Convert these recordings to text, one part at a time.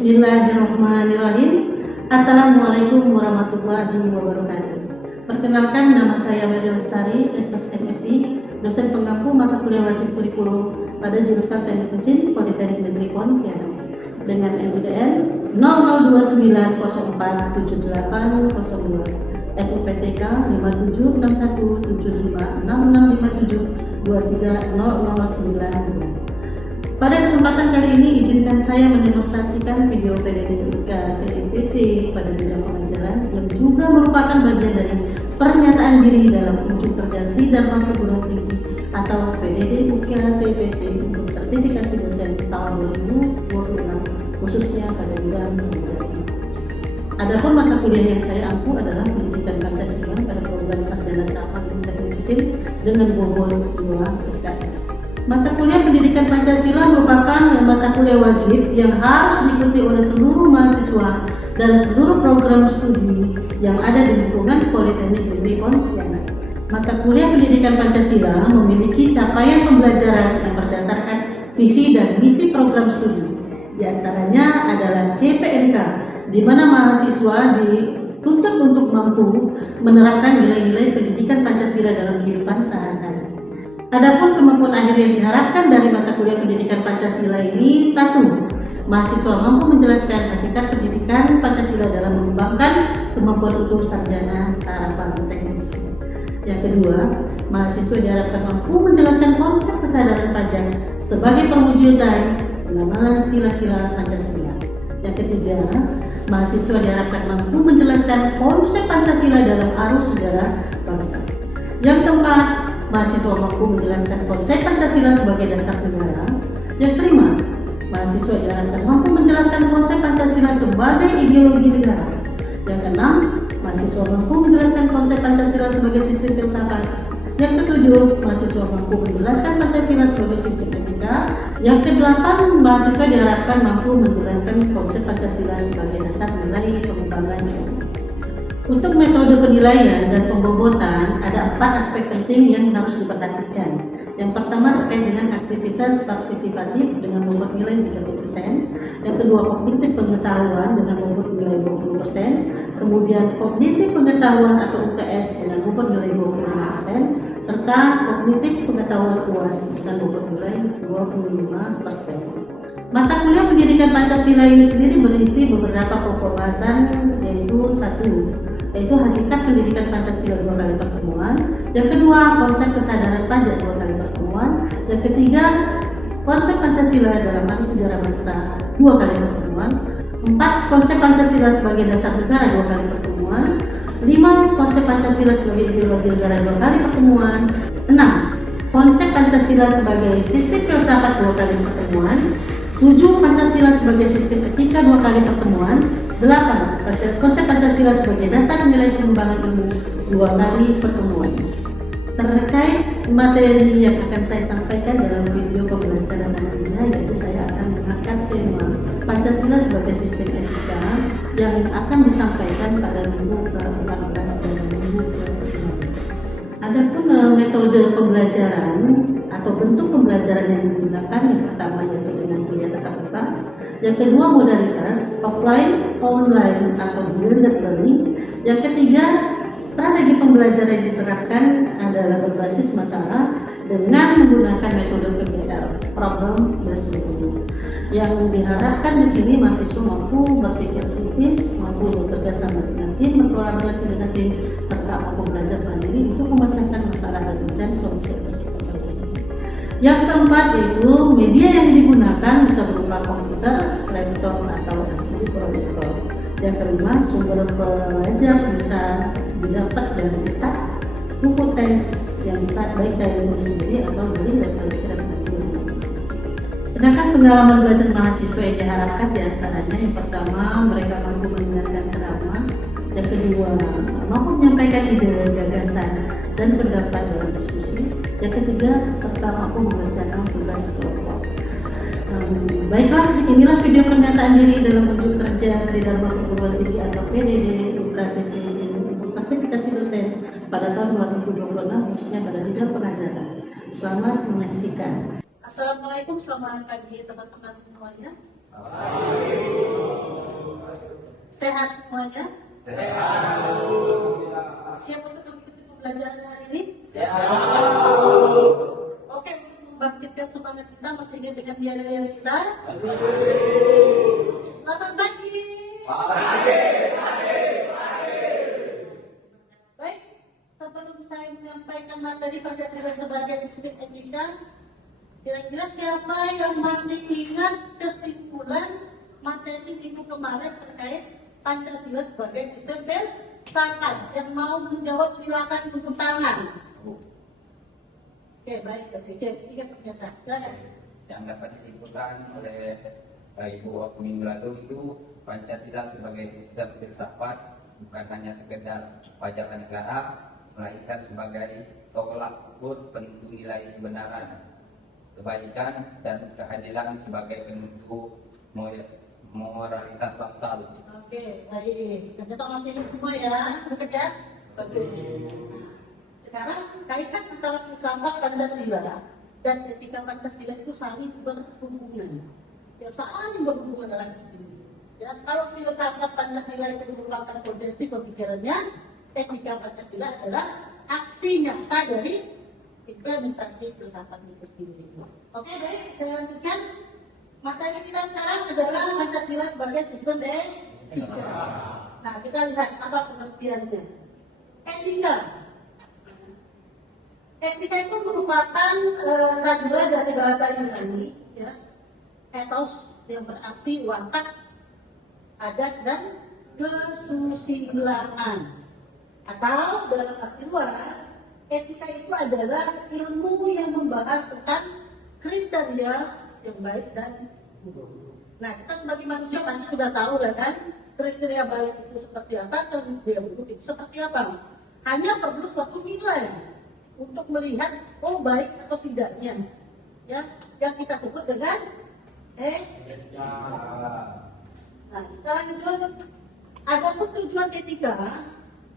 Bismillahirrahmanirrahim. Assalamualaikum warahmatullahi wabarakatuh. Perkenalkan, nama saya Mary Lestari, SOS MSI, dosen pengampu mata kuliah wajib kurikulum pada jurusan Teknik Mesin Politeknik Negeri Pontianak dengan NPDN 0029047802 FUPTK 5761756657230092. Pada kesempatan kali ini, izinkan saya mendemonstrasikan video PDD UKTPT pada bidang pengajaran yang juga merupakan bagian dari pernyataan diri dalam unjuk kerja Tridharma Perguruan Tinggi atau PDD UKTPT untuk sertifikasi dosen tahun 2026 khususnya pada bidang pengajaran. Adapun mata kuliah yang saya ampu adalah Pendidikan Pancasila pada program Sarjana Tahapan Teknik Mesin dengan bobot 2 SKS. Mata kuliah Pendidikan Pancasila merupakan mata kuliah wajib yang harus diikuti oleh seluruh mahasiswa dan seluruh program studi yang ada di lingkungan Politeknik Negeri Pontianak. Mata kuliah Pendidikan Pancasila memiliki capaian pembelajaran yang berdasarkan visi dan misi program studi. Di antaranya adalah CPNK, di mana mahasiswa dituntut untuk mampu menerapkan nilai-nilai pendidikan Pancasila dalam kehidupan sehari-hari. Adapun kemampuan akhir yang diharapkan dari mata kuliah Pendidikan Pancasila ini: 1. Mahasiswa mampu menjelaskan hakikat pendidikan Pancasila dalam mengembangkan kemampuan utuh sarjana tahapan teknik. Yang kedua, mahasiswa diharapkan mampu menjelaskan konsep kesadaran pajak sebagai perwujudan pengamalan sila-sila Pancasila. Yang ketiga, mahasiswa diharapkan mampu menjelaskan konsep Pancasila dalam arus sejarah bangsa. Yang keempat, mahasiswa mampu menjelaskan konsep Pancasila sebagai dasar negara. Yang kelima, mahasiswa diharapkan mampu menjelaskan konsep Pancasila sebagai ideologi negara. Yang keenam, mahasiswa mampu menjelaskan konsep Pancasila sebagai sistem filsafat. Yang ketujuh, mahasiswa mampu menjelaskan Pancasila sebagai sistem etika. Yang kedelapan, mahasiswa diharapkan mampu menjelaskan konsep Pancasila sebagai dasar nilai pengembangan ilmu. Untuk metode penilaian dan pembobotan, ada 4 aspek penting yang harus diperhatikan. Yang pertama terkait dengan aktivitas partisipatif dengan bobot nilai 30%. Yang kedua, kognitif pengetahuan dengan bobot nilai 20%. Kemudian kognitif pengetahuan atau UTS dengan bobot nilai 25%. Serta kognitif pengetahuan UAS dengan bobot nilai 25%. Mata kuliah Pendidikan Pancasila ini sendiri berisi beberapa pokok bahasan, yaitu 1. Hakikat pendidikan Pancasila 2 kali pertemuan. Yang kedua, konsep kesadaran pajak 2 kali pertemuan. Yang ketiga, konsep Pancasila dalam arus sejarah bangsa 2 kali pertemuan. 4. Konsep Pancasila sebagai dasar negara 2 kali pertemuan. 5. Konsep Pancasila sebagai ideologi negara 2 kali pertemuan. 6. Konsep Pancasila sebagai sistem filsafat 2 kali pertemuan. 7. Pancasila sebagai sistem etika 2 kali pertemuan. 8. Konsep Pancasila sebagai dasar nilai pengembangan ilmu 2 kali pertemuan. Terkait materi yang akan saya sampaikan dalam video pembelajaran nantinya, yaitu saya akan mengangkat tema Pancasila sebagai sistem etika yang akan disampaikan pada minggu ke-14 dan minggu ke-15. Adapun metode pembelajaran atau bentuk pembelajaran yang digunakan, yang pertama yaitu dengan kuliah tatap muka. Yang kedua, modalitas offline, online atau blended learning. Yang ketiga, strategi pembelajaran yang diterapkan adalah berbasis masalah dengan menggunakan metode PBL, problem based method. Yang diharapkan di sini mahasiswa mampu berpikir kritis, mampu bekerja sama dengan tim, berkolaborasi dengan tim, serta mampu belajar mandiri untuk memecahkan masalah dan mencari solusi atas masalah tersebut. Yang keempat, yaitu media yang digunakan bisa berupa komputer, laptop atau LCD proyektor. Yang kelima, sumber belajar bisa didapat dari kitab, buku teks yang baik saya tulis sendiri atau dari referensi-referensi. Sedangkan pengalaman belajar mahasiswa yang diharapkan diantaranya: yang pertama, mereka mampu mendengarkan ceramah. Yang kedua, mampu menyampaikan ide, gagasan, dan pendapat dalam diskusi. Yang ketiga, serta mampu mengerjakan tugas kelompok. Baiklah, inilah video pernyataan diri dalam unjuk kerja Tridharma Perguruan Tinggi atau PDD UKTP untuk sertifikasi dosen pada tahun 2026 khususnya pada bidang pengajaran. Selamat menyaksikan. Assalamualaikum, selamat pagi teman-teman semuanya. Sehat semuanya? Siap untuk mengikuti pembelajaran hari ini? Oke, untuk membangkitkan semangat kita masih ingat dengan biaya kita? Oke, selamat pagi. Baik, sebelum saya menyampaikan materi Pancasila sebagai sistem etika, kira-kira siapa yang masih ingat kesimpulan materi minggu kemarin terkait Pancasila sebagai sistem filsafat? Yang mau menjawab silakan tepuk tangan. Oke, baik, tiga pernyataan. Silakan. Yang dapat disimpulkan oleh Ibu waktu minggu lalu itu Pancasila sebagai sistem filsafat bukan hanya sekedar pajakan negara, melainkan sebagai tolak ukur penentu nilai kebenaran, kebaikan dan keadilan sebagai penentu moralitas bangsa. Oke, baik. Kita masih ingat semua ya, sekejap. Bagus. Sekarang kaitan antara filsafat Pancasila dan etika Pancasila itu saling berhubungan. Ya, saling berhubungan dalam sini. Ya, kalau filsafat Pancasila itu merupakan kondisi pemikirannya, etika Pancasila adalah aksi nyata dari implementasi filsafat itu sendiri. Oke, baik, saya lanjutkan. Materi kita sekarang adalah Pancasila sebagai sistem etika. Nah, kita lihat apa pengertiannya. Etika. Etika itu merupakan sandaran dari bahasa Yunani, ya, ethos yang berarti watak, adat dan kesusilaan. Atau dalam arti luas, etika itu adalah ilmu yang membahas tentang kriteria yang baik dan buruk. Nah, kita sebagai manusia pasti sudah tahu lah kan, kriteria baik itu seperti apa, kriteria buruk itu seperti apa. Hanya perlu suatu nilai untuk melihat oh baik atau tidaknya, ya, yang kita sebut dengan etika. Nah, kita lanjut. Adapun tujuan etika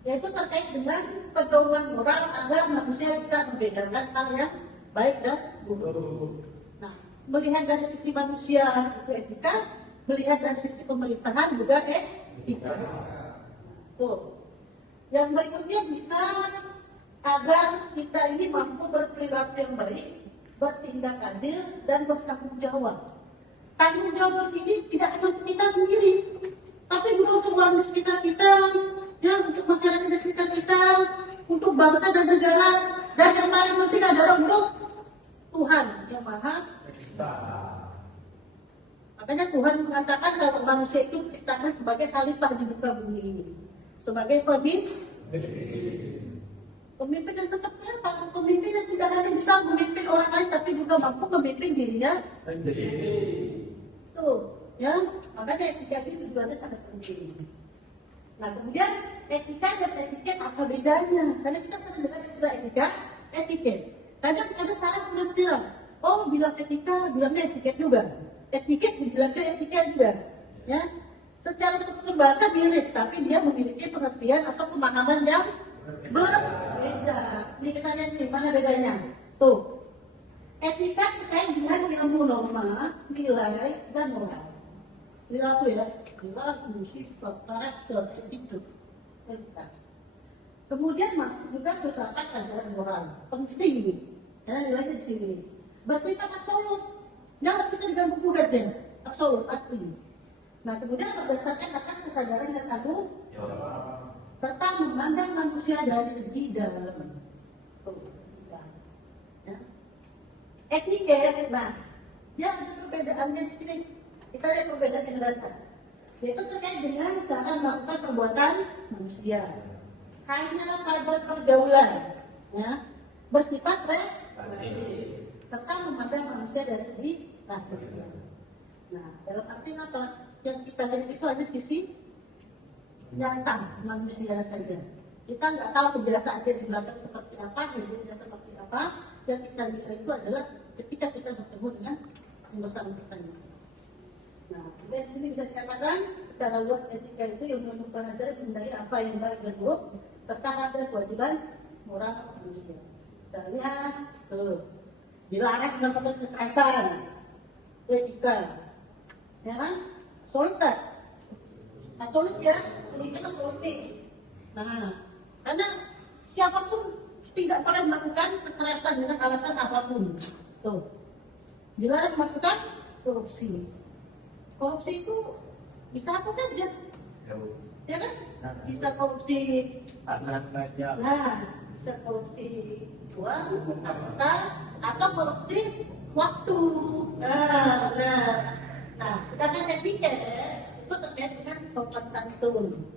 yaitu terkait dengan pedoman moral agar manusia bisa membedakan hal yang baik dan buruk. Nah, melihat dari sisi manusia itu etika, melihat dari sisi pemerintahan juga etika. Tuh. Yang berikutnya bisa agar kita ini mampu berperilaku yang baik, bertindak adil dan bertanggung jawab. Tanggung jawab di sini tidak hanya untuk kita sendiri, tapi juga untuk orang di sekitar kita, ya, untuk masyarakat di sekitar kita, untuk bangsa dan negara, dan yang paling penting adalah untuk Tuhan yang Maha Esa. Makanya Tuhan mengatakan kalau manusia itu diciptakan sebagai khalifah di muka bumi ini, sebagai pemimpin yang seperti apa? Pemimpin yang tidak hanya bisa memimpin orang lain, tapi juga mampu memimpin dirinya sendiri. Tuh, ya, makanya etika itu tujuannya sangat penting. Nah, kemudian etika dan etiket apa bedanya? Karena kita sering dengar istilah etika, etiket. Kadang ada salah penafsiran. Oh, bilang etika, bilangnya etiket juga. Etiket bilangnya etika juga. Ya, secara struktur bahasa mirip, tapi dia memiliki pengertian atau pemahaman yang berbeda. Ini kita lihat nih, mana bedanya? Tuh, etika terkait dengan ilmu norma, nilai, dan moral. Perilaku ya, perilaku, sifat, karakter, attitude, etika. Kemudian masuk juga filsafat ajaran moral, penting. Karena nilainya di sini. Bersifat absolut, jangan bisa diganggu gugat ya, absolut pasti. Nah, kemudian berdasarkan atas kesadaran dan tanggung jawab, serta memandang manusia dari segi dalam. Ya. Etiket, nah, dia ada perbedaannya di sini. Kita lihat perbedaan yang dasar, yaitu terkait dengan cara melakukan perbuatan manusia. Hanya pada pergaulan, ya, bersifat relatif, serta memandang manusia dari segi lahir. Nah, dalam arti apa? Yang kita lihat itu hanya sisi nyata manusia saja. Kita nggak tahu kebiasaan dia di belakang seperti apa, hidupnya seperti apa. Yang kita lihat itu adalah ketika kita bertemu dengan yang bersama kita. Nah, dari sini bisa dikatakan secara luas etika itu yang mempelajari mengenai apa yang baik dan buruk serta hak dan kewajiban moral manusia. Kita lihat tuh, dilarang melakukan kekerasan, etika. ya kan? Solid tak? Nah, solid ya, ini kan solid. Nah, karena siapapun tidak boleh melakukan kekerasan dengan alasan apapun. Tuh, dilarang melakukan korupsi. Korupsi itu bisa apa saja, ya kan? Bisa korupsi bisa korupsi uang, harta, atau korupsi waktu. Nah, sedangkan etiket itu terkait dengan sopan santun,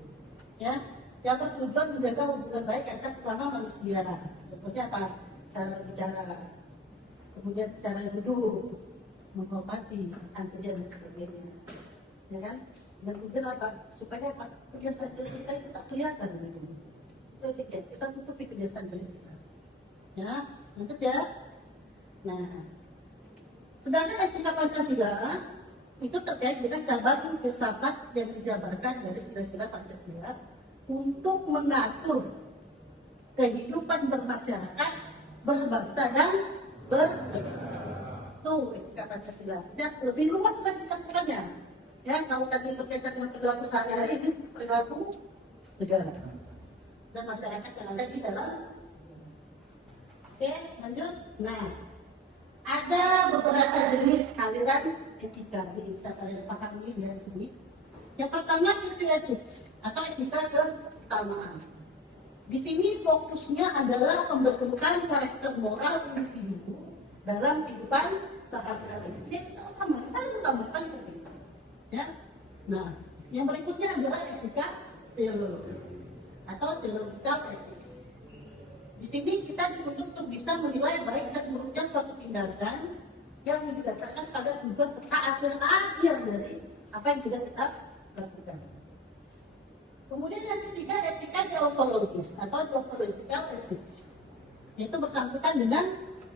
ya, yang bertujuan menjaga hubungan baik antar sesama manusia. Seperti apa? Cara berbicara, kemudian cara duduk, menghormati, antrian dan sebagainya, ya kan? Dan kemudian apa? Supaya apa? Kebiasaan kita itu tak kelihatan gitu. Etiket kita tutupi kebiasaan kita, ya, lanjut ya. Nah, sedangkan etika Pancasila itu terkait dengan cabang filsafat yang dijabarkan dari sila-sila Pancasila untuk mengatur kehidupan bermasyarakat, berbangsa dan tuh etika Pancasila. Dan lebih luas lagi campurannya. Ya, kalau tadi berkaitan dengan perilaku sehari-hari, ini perilaku negara dan masyarakat yang ada di dalam. Oke, lanjut. Nah, ada beberapa jenis aliran etika yang bisa kalian pahami dari sini. Yang pertama itu ethics atau etika keutamaan. Di sini fokusnya adalah pembentukan karakter moral individu dalam kehidupan sehari-hari. Jadi utamakan itu. Ya. Nah, yang berikutnya adalah etika teologi atau theological ethics. Di sini kita dituntut untuk bisa menilai baik dan buruknya suatu tindakan yang didasarkan pada tujuan serta hasil akhir dari apa yang sudah kita lakukan. Kemudian yang ketiga etika deontologis atau deontological ethics, yaitu bersangkutan dengan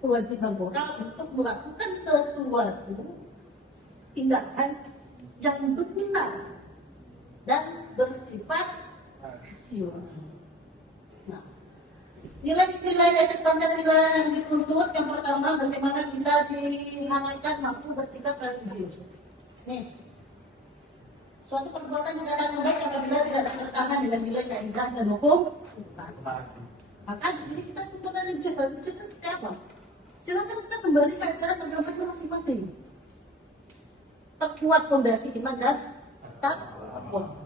kewajiban moral untuk melakukan sesuatu tindakan yang benar dan bersifat rasional. Nah, nilai-nilai etik Pancasila yang dituntut yang pertama bagaimana kita diharapkan mampu bersikap religius. Nih, suatu perbuatan tidak akan baik apabila tidak bertentangan dengan nilai kaidah dan hukum. Maka di sini kita tuntut religius itu seperti apa? Silakan kita kembali ke ajaran agama masing-masing. Terkuat fondasi iman dan takwa.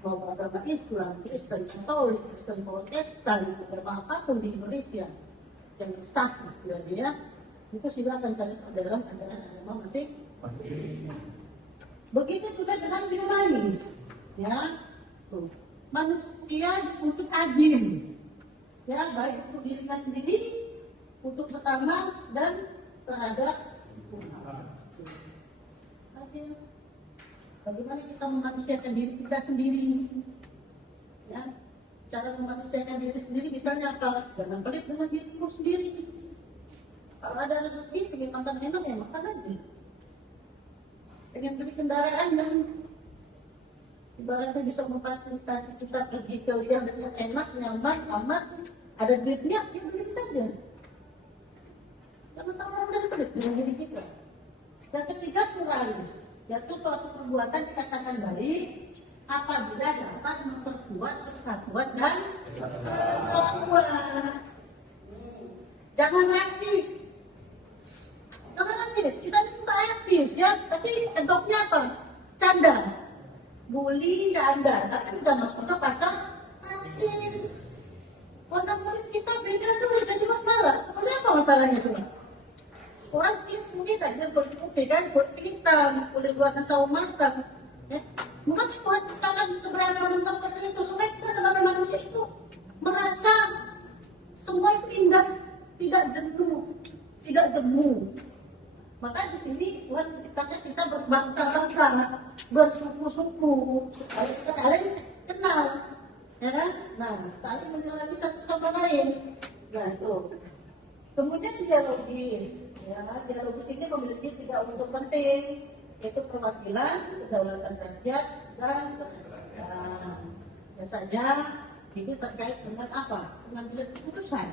Mau agama Islam, Kristen Katolik, Kristen Protestan, agama apapun di Indonesia yang sah istilahnya, itu silakan kalian dalam ajaran agama masing-masing. Begitu juga dengan humanis, ya, manusia untuk adil, ya, baik untuk dirinya sendiri, untuk sesama dan terhadap Tuhan. Adil. Bagaimana kita memanusiakan diri kita sendiri, ya, cara memanusiakan diri sendiri misalnya apa? Jangan pelit dengan dirimu sendiri. Kalau ada rezeki, pengen makan enak ya makan aja. Pengen beli kendaraan dan ibaratnya bisa memfasilitasi kita pergi ke yang dengan enak, nyaman, aman, ada duitnya, ya beli saja. Jangan terlalu pelit dengan diri kita. Dan ketiga, pluralis, yaitu suatu perbuatan dikatakan baik apabila dapat memperkuat persatuan dan kesatuan. Jangan rasis. Jangan rasis. Kita ini suka rasis, ya, tapi kedoknya apa? Canda. Bully, canda. Tapi udah masuk ke pasal rasis. Warna kulit kita beda dulu, jadi masalah. Sebenarnya apa masalahnya coba? Orang mungkin aja kulit putih kan, kulit hitam, kulit warna sawo matang, ya. Mungkin Tuhan ciptakan keberagaman seperti itu supaya kita sebagai manusia itu merasa semua itu indah, tidak jenuh, tidak jemu. Maka di sini Tuhan menciptakan kita berbangsa-bangsa, bersuku-suku, supaya kita saling kenal, ya kan? Nah, saling menyelami satu sama lain. Nah, itu. Kemudian dialogis. Ya, dialogis ini memiliki 3 unsur penting, yaitu perwakilan, kedaulatan rakyat, dan kemerdekaan. Biasanya ini terkait dengan apa? Mengambil keputusan.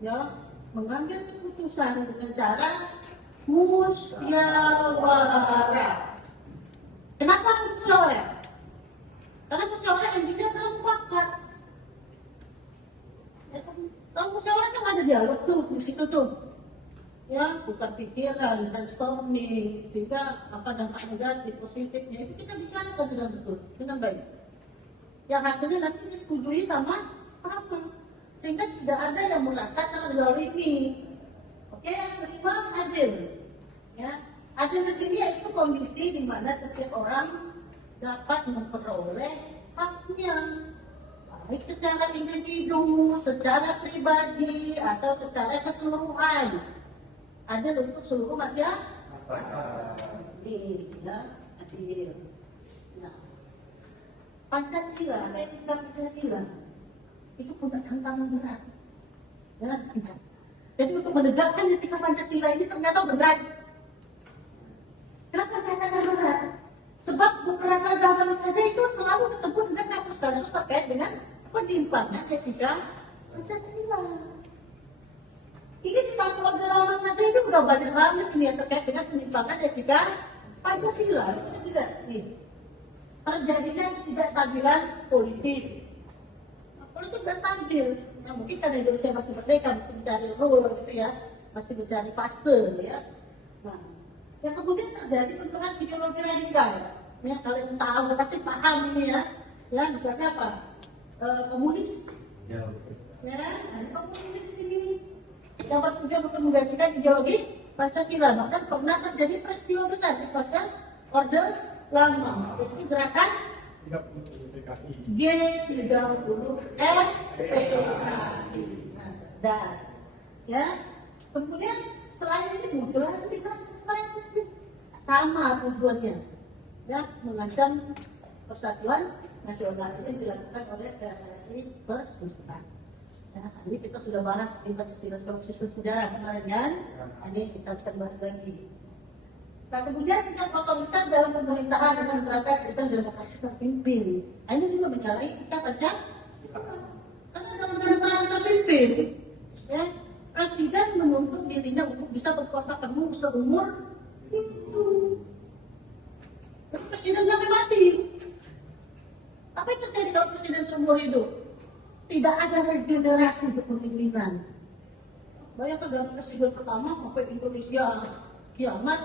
Ya, mengambil keputusan dengan cara musyawarah. Kenapa musyawarah? Karena musyawarah intinya adalah mufakat. Ya, kalau musyawarah kan ada dialog tuh di situ tuh, ya bukan pikiran, brainstorming, sehingga apa dampak negatif, positifnya itu kita bicarakan dengan betul, dengan baik. Yang hasilnya nanti disetujui sama, sehingga tidak ada yang merasa terzalimi. Oke, yang kedua adil. Ya, adil di sini yaitu kondisi di mana setiap orang dapat memperoleh haknya, baik secara individu, secara pribadi, atau secara keseluruhan. Adil untuk seluruh masyarakat. Adil, ya, adil. Nah, Pancasila, etika Pancasila itu punya tantangan berat. Ya, jadi untuk menegakkan etika Pancasila ini ternyata berat. Kenapa dikatakan berat? Sebab beberapa zaman saja itu selalu ketemu dengan kasus-kasus terkait dengan penyimpangan etika Pancasila. Ini di masa Orde Lama saja itu sudah banyak banget ini yang terkait dengan penyimpangan etika Pancasila. Bisa tidak nih terjadinya ketidakstabilan politik. Politik tidak stabil. Nah, mungkin karena Indonesia masih merdeka, masih mencari rule gitu ya, masih mencari fase ya. Nah, yang kemudian terjadi benturan ideologi radikal. Ya, kalian tahu pasti paham ini ya. Ya, misalnya apa? Komunis. Ya, ada komunis di sini yang bertujuan untuk menggantikan ideologi Pancasila. Bahkan pernah terjadi peristiwa besar di masa Orde Lama, yaitu gerakan G30 SPKI. Nah, das. Ya. Kemudian selain itu muncul lagi pikiran separatisme. Sama tujuannya. Ya, mengancam persatuan nasional ini dilakukan oleh PRRI Persatuan. Ya, ini kita sudah bahas di Pancasila sebagai susun sejarah kemarin kan. Ini kita bisa bahas lagi. Nah, kemudian sikap otoriter dalam pemerintahan dengan menerapkan sistem demokrasi terpimpin. Nah, ini juga menyalahi kita Pancasila. Karena dalam pemerintahan terpimpin, ya, presiden menuntut dirinya untuk bisa berkuasa penuh seumur hidup. Tapi presiden sampai mati. Apa yang terjadi kalau presiden seumur hidup? Tidak ada regenerasi kepemimpinan. Bayangkan dari presiden pertama sampai Indonesia kiamat,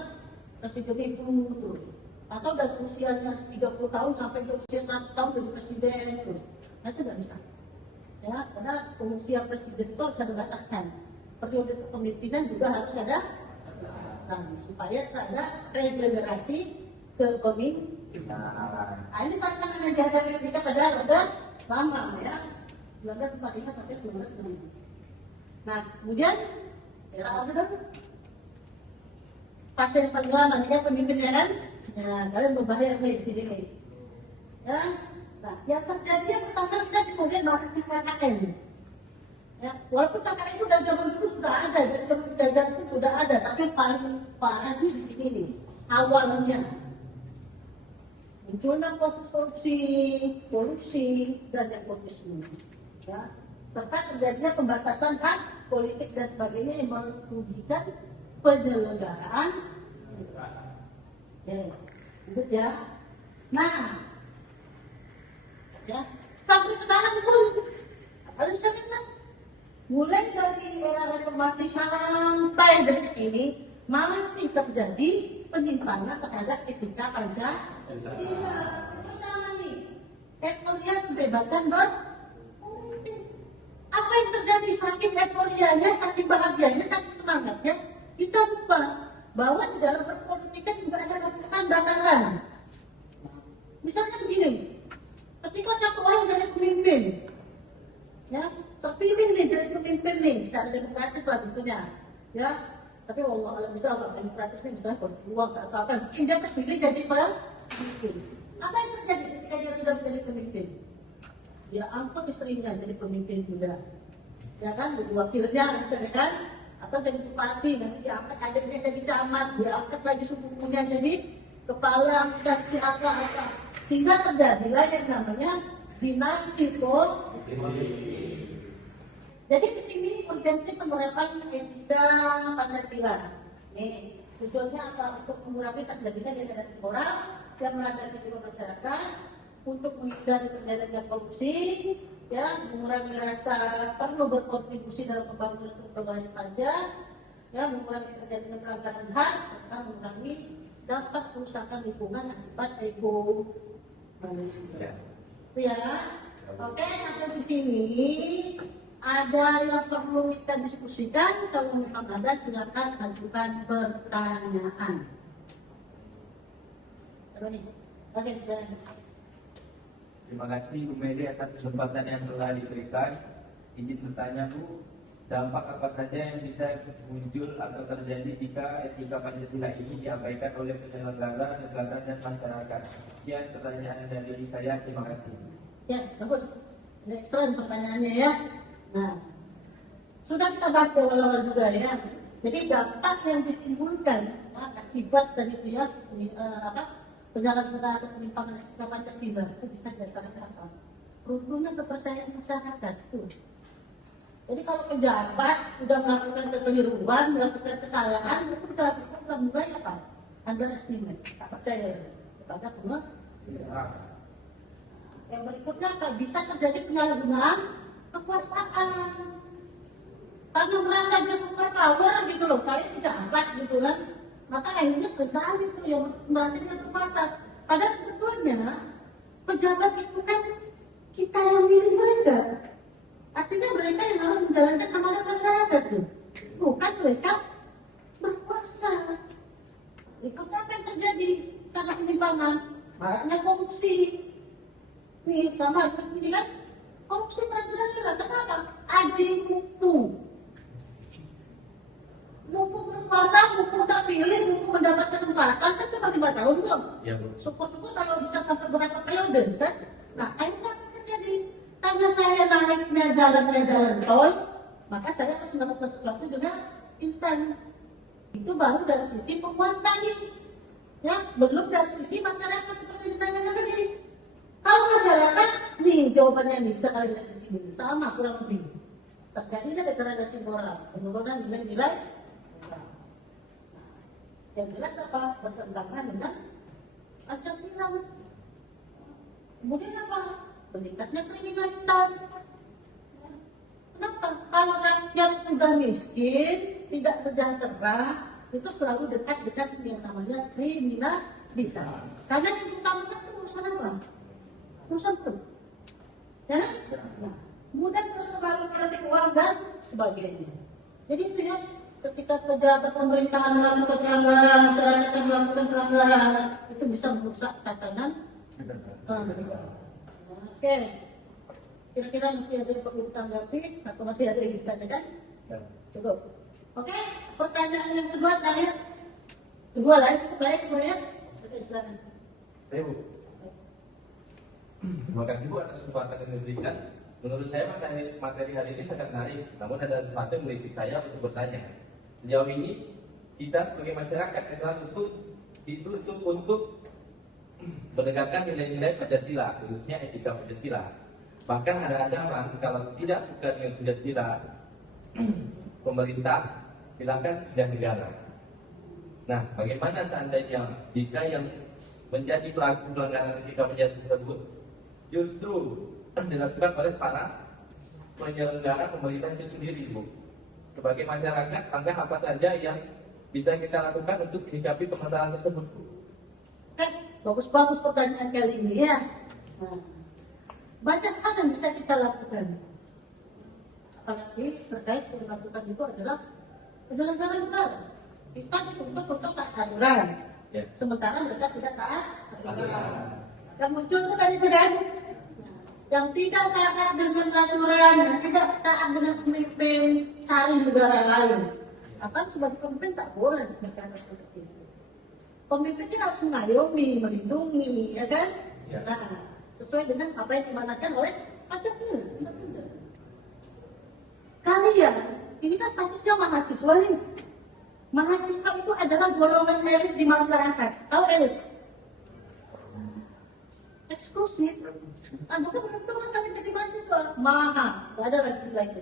presiden itu terus. Atau dari usianya 30 tahun sampai ke usia 100 tahun jadi presiden terus. Nah, itu nggak bisa. Ya, karena usia presiden itu harus ada batasan. Periode kepemimpinan juga harus ada batasan supaya ada regenerasi kepemimpinan. Nah, ini tantangan yang dihadapi kita pada Orde Lama ya, 1945 sampai 1960. Nah, kemudian era Orde Baru. Fase yang paling lama ini kan pemimpinnya kan, ya, kalian berbahaya nih di sini nih. Ya, nah, yang terjadi yang pertama kita bisa lihat bahwa KKN. Ya, walaupun KKN itu dari zaman dulu sudah ada, dari zaman penjajahan pun sudah ada, tapi paling parah itu di sini nih, awalnya. Munculnya kasus korupsi dan nepotisme. Ya, serta terjadinya pembatasan hak politik dan sebagainya yang merugikan penyelenggaraan. Ya, lanjut ya. Nah, ya sampai sekarang pun kalian bisa lihat, mulai dari era reformasi sampai detik ini masih terjadi penyimpangan terhadap etika Pancasila. Pertama nih, euforia kebebasan berpolitik. Apa yang terjadi? Saking euforianya, saking bahagianya, saking semangatnya, kita lupa bahwa di dalam perpolitikan juga ada batasan-batasan. Misalnya begini, ketika satu orang jadi pemimpin, ya terpilih nih jadi pemimpin nih, secara demokratis lah tentunya, ya. Tapi Allah alam bisa apa demokratis ini misalnya peluang atau apa, dia terpilih jadi pemimpin. Apa yang terjadi ketika dia sudah menjadi pemimpin? Dia angkat istrinya jadi pemimpin juga, ya kan, jadi wakilnya misalnya kan. Atau jadi bupati, nanti diangkat adiknya jadi camat, diangkat lagi sepupunya jadi kepala instansi apa. Sehingga terjadilah yang namanya dinasti politik. Jadi di sini urgensi penerapan etika Pancasila. Nih, Tujuannya apa? Untuk mengurangi terjadinya degradasi moral yang melanda kehidupan masyarakat, untuk menghindari terjadinya korupsi, ya, mengurangi rasa perlu berkontribusi dalam pembangunan struktur berbasis pajak, ya, mengurangi terjadinya pelanggaran HAM, serta mengurangi dampak kerusakan lingkungan akibat manusia. Itu ya. Oke, sampai di sini ada yang perlu kita diskusikan. Kalau memang ada, silakan ajukan pertanyaan. Oke, silakan. Terima kasih Bu Meli atas kesempatan yang telah diberikan. Izin bertanya Bu, dampak apa saja yang bisa muncul atau terjadi jika etika Pancasila ini diabaikan oleh penyelenggara, negara, dan masyarakat? Sekian pertanyaan dari saya. Terima kasih. Ya, bagus. Ini ekstren pertanyaannya ya. Nah, sudah kita bahas di awal-awal juga ya. Jadi dampak yang ditimbulkan akibat dari itu ya, penyalahgunaan atau penyimpangan etika Pancasila itu bisa datangkan apa? Runtuhnya kepercayaan masyarakat itu. Jadi kalau pejabat sudah melakukan kekeliruan, melakukan kesalahan, itu sudah mulai apa? Underestimate, tak percaya kepada pemerintah. Yang berikutnya apa? Bisa terjadi penyalahgunaan kekuasaan. Karena merasa dia super power gitu loh, saya pejabat gitu kan. Maka akhirnya sekali itu yang merasa dia berkuasa. Padahal sebetulnya pejabat itu kan kita yang milih mereka. Artinya mereka yang harus menjalankan amanah masyarakat tuh. Bukan mereka berkuasa. Berikutnya apa yang terjadi karena penyimpangan? Maraknya korupsi. Nih sama ini kan korupsi merajalela. Kenapa? Aji mumpung berkuasa, mumpung terpilih, mumpung mendapat kesempatan kan cuma 5 tahun kok. Ya, Bu. Syukur-syukur kalau bisa sampai berapa periode kan. Nah akhirnya apa terjadi? Karena saya naiknya jalan tol, maka saya harus melakukan sesuatu dengan instan. Itu baru dari sisi penguasa nih, ya, belum dari sisi masyarakat seperti ditanyakan tadi. Kalau masyarakat, nih jawabannya nih bisa kalian lihat di sini, sama kurang lebih. Terjadinya degradasi moral, penurunan nilai-nilai moral. Yang jelas apa? Bertentangan dengan Pancasila. Kemudian apa? Meningkatnya kriminalitas. Kenapa? Kalau rakyat sudah miskin, tidak sejahtera, itu selalu dekat-dekat yang namanya kriminalitas. Karena yang utama itu urusan apa? Urusan itu. Ya? Nah, kemudian terpengaruh politik uang dan sebagainya. Jadi itu ya, ketika pejabat pemerintahan melakukan pelanggaran, masyarakat melakukan pelanggaran, itu bisa merusak tatanan negara. Oke, kira-kira masih ada yang perlu ditanggapi atau masih ada yang ditanyakan? Cukup. Oke, pertanyaan yang kedua terakhir. Kedua lah, cukup lah ya. Oke, silakan. Saya Bu. Terima kasih Bu atas kesempatan yang diberikan. Menurut saya materi hari ini sangat menarik. Namun ada sesuatu yang melitik saya untuk bertanya. Sejauh ini kita sebagai masyarakat Islam dituntut untuk menegakkan nilai-nilai Pancasila, khususnya etika Pancasila. Bahkan ada ancaman kalau tidak suka dengan Pancasila, pemerintah silakan pindah negara. Nah, bagaimana seandainya jika yang menjadi pelaku pelanggaran etika Pancasila tersebut justru dilakukan oleh para penyelenggara pemerintah itu sendiri, Bu? Sebagai masyarakat, langkah apa saja yang bisa kita lakukan untuk menyikapi permasalahan tersebut, Bu? Bagus-bagus pertanyaan kali ini ya. Nah, banyak hal yang bisa kita lakukan. Apalagi terkait yang dilakukan itu adalah penyelenggara negara. Kita dituntut untuk taat aturan, sementara mereka tidak taat aturan. Yang muncul itu tadi kan, yang tidak taat dengan aturan, yang tidak taat dengan pemimpin, cari negara lain. Akan sebagai pemimpin tak boleh berkata seperti itu. Pemimpinnya harus mengayomi, melindungi, ya kan? Ya. Nah, sesuai dengan apa yang dimanatkan oleh Pancasila. Kalian, ini kan statusnya mahasiswa nih. Mahasiswa itu adalah golongan elit di masyarakat. Tahu elit? Eksklusif. Anda belum tahu kalian jadi mahasiswa, mahal. Gak ada lagi itu.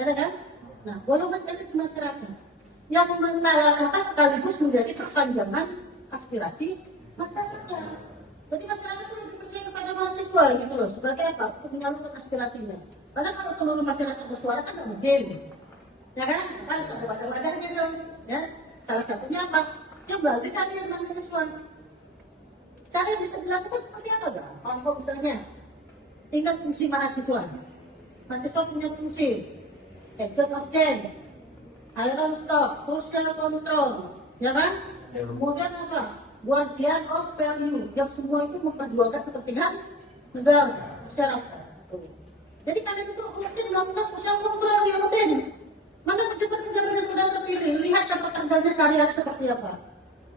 Ada kan? Nah, golongan elit di masyarakat. yang mensalahkan sekaligus menjadi perpanjangan aspirasi masyarakat. Jadi masyarakat itu lebih percaya kepada mahasiswa gitu loh, sebagai apa? Untuk menyalurkan aspirasinya. Karena kalau seluruh masyarakat bersuara kan nggak mungkin, ya kan? Harus ada wadah-wadahnya dong, ya. Salah satunya apa? Ya berarti kalian mahasiswa. Cara yang bisa dilakukan seperti apa gak? Kalau misalnya ingat fungsi mahasiswa. Mahasiswa punya fungsi exit of change, iron stock, social control, ya kan? Kemudian apa? Guardian of value, yang semua itu memperjuangkan kepentingan negara, masyarakat. Jadi kalian itu mungkin melakukan social control yang rutin. Mana pejabat-pejabat yang sudah terpilih, lihat cara kerjanya syariat seperti apa.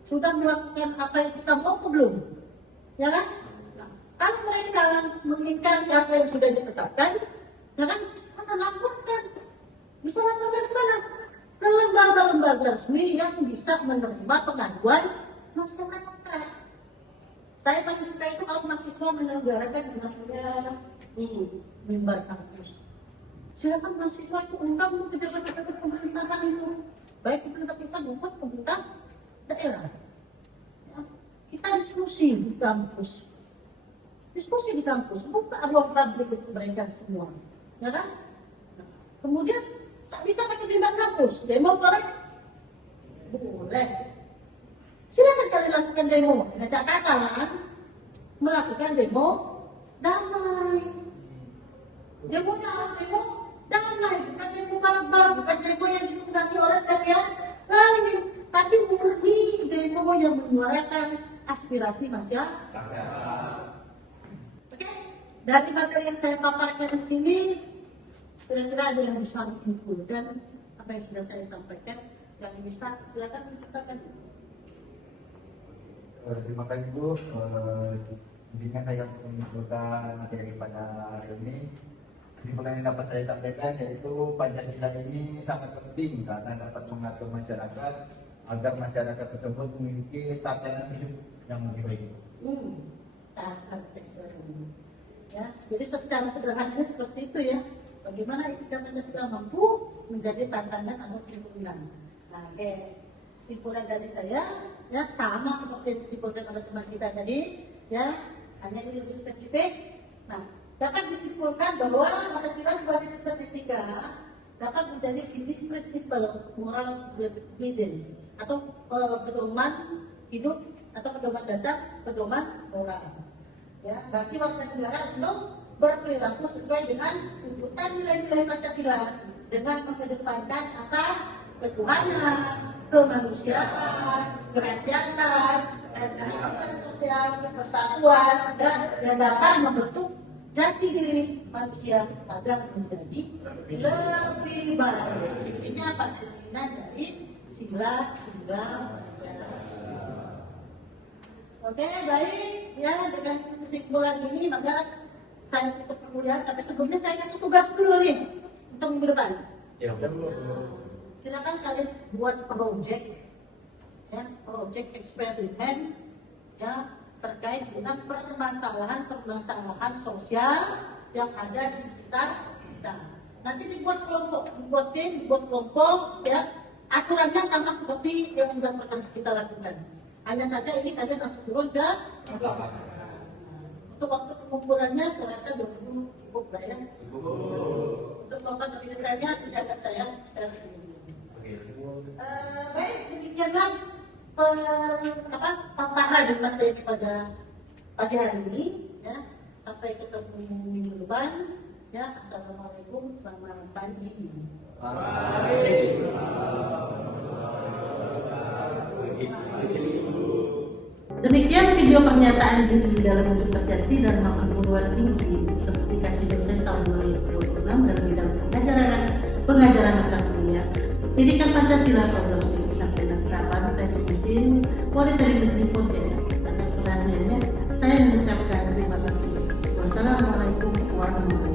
Sudah melakukan apa yang kita mau belum? Ya kan? Nah, kalau mereka mengingkari apa yang sudah ditetapkan, ya kan? Mana laporkan? Bisa laporkan kemana? Ke lembaga-lembaga resmi yang bisa menerima pengaduan masyarakat. Saya paling suka itu kalau mahasiswa menyelenggarakan yang namanya mimbar kampus. Silakan mahasiswa itu undang untuk pejabat-pejabat pemerintahan itu, baik pemerintah pusat maupun pemerintah daerah. Ya, kita diskusi di kampus, buka ruang publik untuk mereka semua, ya kan? Kemudian tak bisa pakai mimbar kampus, demo boleh? Boleh. Silakan kalian lakukan demo dengan catatan melakukan demo damai. Demonya harus demo damai, bukan demo barbar, bukan demo yang ditunggangi oleh pihak lain, tapi murni demo yang menyuarakan aspirasi masyarakat. Oke, dari materi yang saya paparkan di sini, kira-kira ada yang bisa menyimpulkan apa yang sudah saya sampaikan. Yang bisa silakan katakan. Terima kasih Bu. Intinya saya menyimpulkan materi pada hari ini. Kesimpulan yang dapat saya sampaikan yaitu Pancasila ini sangat penting karena dapat mengatur masyarakat agar masyarakat tersebut memiliki tatanan hidup yang lebih baik. Sangat ekstra. Ya, jadi secara sederhananya seperti itu ya. Bagaimana kita Pancasila mampu menjadi tantangan atau tuntunan. Nah, kesimpulan dari saya ya sama seperti yang disimpulkan oleh teman kita tadi ya, hanya ini lebih spesifik. Nah, dapat disimpulkan bahwa Pancasila sebagai sistem etika dapat menjadi guiding principle moral guidance atau pedoman hidup atau pedoman dasar, pedoman moral. Ya, bagi warga negara untuk berperilaku sesuai dengan tuntutan nilai-nilai Pancasila dengan mengedepankan asas ketuhanan, kemanusiaan, kerakyatan, dan keadilan sosial, persatuan, dan yang dapat membentuk jati diri manusia agar menjadi lebih baik. Ini apa cerminan dari sila-sila. Oke, baik ya, dengan kesimpulan ini maka saya tutup perkuliahan, tapi sebelumnya saya kasih tugas dulu nih untuk minggu depan. Ya, Silakan kalian buat project ya, project eksperimen ya terkait dengan permasalahan sosial yang ada di sekitar kita. Nanti dibuat kelompok, dibuat tim, dibuat kelompok ya. Aturannya sama seperti yang sudah pernah kita lakukan. Hanya saja ini kalian harus turun ke masyarakat. Untuk waktu pengumpulannya saya rasa 20 cukup lah ya. Untuk melakukan lebih detailnya tidak akan saya share sendiri. Baik, demikianlah paparan materi pada pagi hari ini ya. Sampai ketemu minggu depan ya. Assalamualaikum, selamat pagi. Demikian video pernyataan diri dalam wujud terjadi dan maupun perguruan tinggi seperti kasih dosen tahun 2026 dalam bidang pengajaran mata kuliah Pendidikan Pancasila program studi sampai dan penerapan teknik mesin Politeknik Negeri Pontianak. Atas perhatiannya saya mengucapkan terima kasih. Wassalamualaikum warahmatullahi wabarakatuh.